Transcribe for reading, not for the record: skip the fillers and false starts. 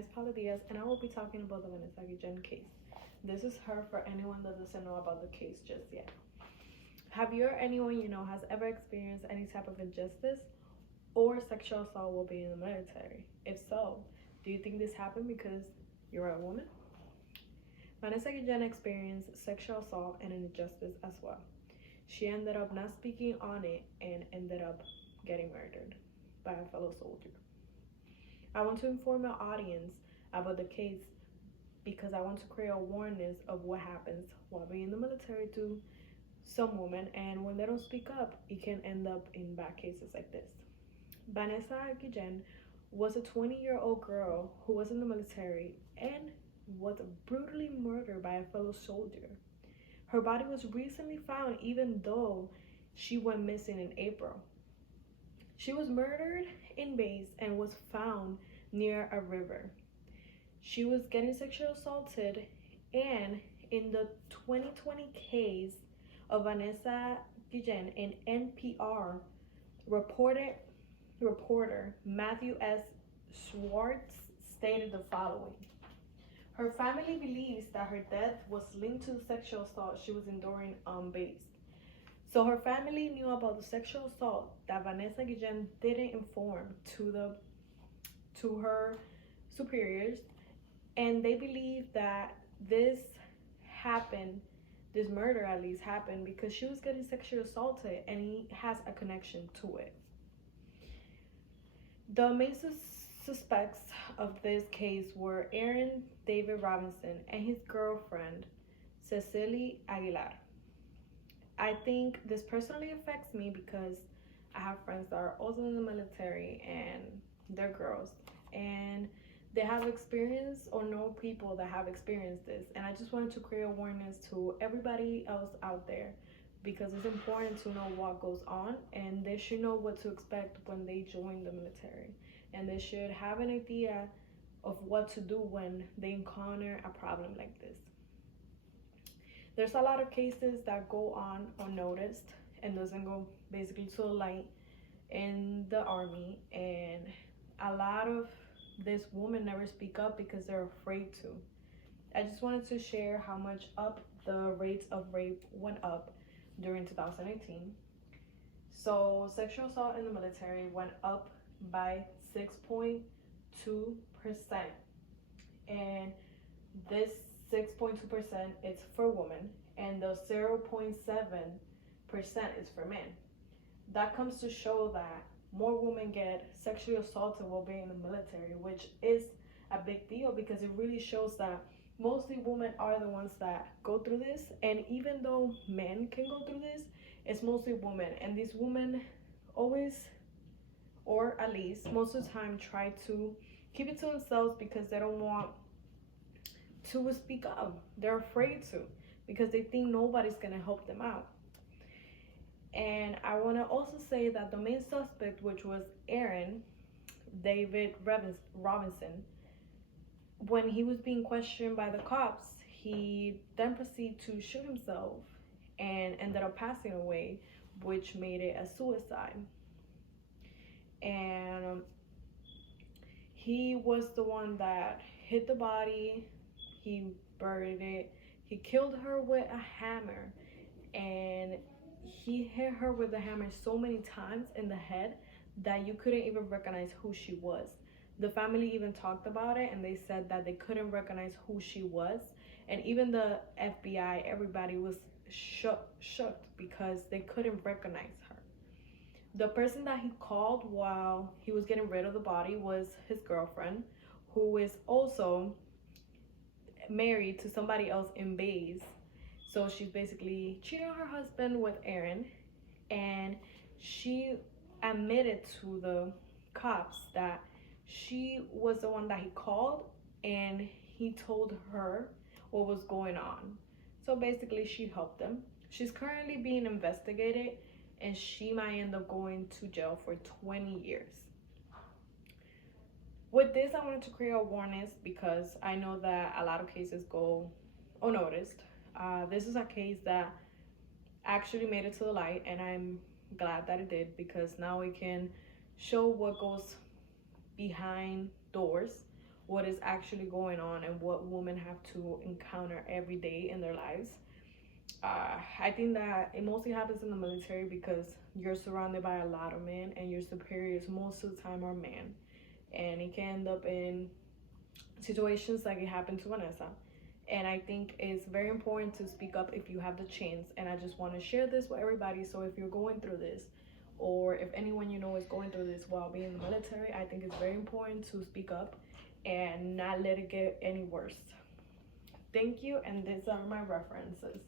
is Paula Diaz, and I will be talking about the Vanessa Guillen case. This is her for anyone that doesn't know about the case just yet. Have you or anyone you know has ever experienced any type of injustice or sexual assault while being in the military? If so, do you think this happened because you're a woman? Vanessa Guillen experienced sexual assault and injustice as well. She ended up not speaking on it and ended up getting murdered by a fellow soldier. I want to inform our audience about the case because I want to create awareness of what happens while being in the military to some women, and when they don't speak up, it can end up in bad cases like this. Vanessa Guillen was a 20-year-old girl who was in the military and was brutally murdered by a fellow soldier. Her body was recently found even though she went missing in April. She was murdered in base and was found near a river. She was getting sexually assaulted, and in the 2020 case of Vanessa Guillen, an NPR reporter Matthew S. Schwartz stated the following. Her family believes that her death was linked to the sexual assault she was enduring on base. So her family knew about the sexual assault that Vanessa Guillen didn't inform to her superiors, and they believe that this murder at least happened because she was getting sexually assaulted, and he has a connection to it. The main suspects of this case were Aaron David Robinson and his girlfriend, Cecily Aguilar. I think this personally affects me because I have friends that are also in the military and they're girls, and they have experienced or know people that have experienced this, and I just wanted to create awareness to everybody else out there because it's important to know what goes on, and they should know what to expect when they join the military, and they should have an idea of what to do when they encounter a problem like this. There's a lot of cases that go on unnoticed and doesn't go basically to the light in the army, and a lot of these women never speak up because they're afraid to. I just wanted to share how much up the rates of rape went up during 2018. So sexual assault in the military went up by 6.2%, and this 6.2% is for women, and the 0.7% is for men. That comes to show that more women get sexually assaulted while being in the military, which is a big deal because it really shows that mostly women are the ones that go through this, and even though men can go through this, it's mostly women, and these women always, or at least most of the time, try to keep it to themselves because they don't want to speak up. They're afraid to because they think nobody's gonna help them out. And I want to also say that the main suspect, which was Aaron David Robinson, when he was being questioned by the cops, he then proceeded to shoot himself and ended up passing away, which made it a suicide. And he was the one that hit the body, he buried it, he killed her with a hammer, and he hit her with the hammer so many times in the head that you couldn't even recognize who she was. The family even talked about it, and they said that they couldn't recognize who she was, and even the FBI, everybody was shook because they couldn't recognize her. The person that he called while he was getting rid of the body was his girlfriend, who is also married to somebody else in base. So she's basically cheating on her husband with Aaron, and she admitted to the cops that she was the one that he called, and he told her what was going on. So basically she helped him. She's currently being investigated, and she might end up going to jail for 20 years. With this, I wanted to create awareness because I know that a lot of cases go unnoticed. This is a case that actually made it to the light, and I'm glad that it did because now we can show what goes behind doors what is actually going on and what women have to encounter every day in their lives. I think that it mostly happens in the military because you're surrounded by a lot of men and your superiors most of the time are men. And it can end up in situations like it happened to Vanessa. And I think it's very important to speak up if you have the chance. And I just want to share this with everybody. So if you're going through this, or if anyone you know is going through this while being in the military, I think it's very important to speak up and not let it get any worse. Thank you, and these are my references.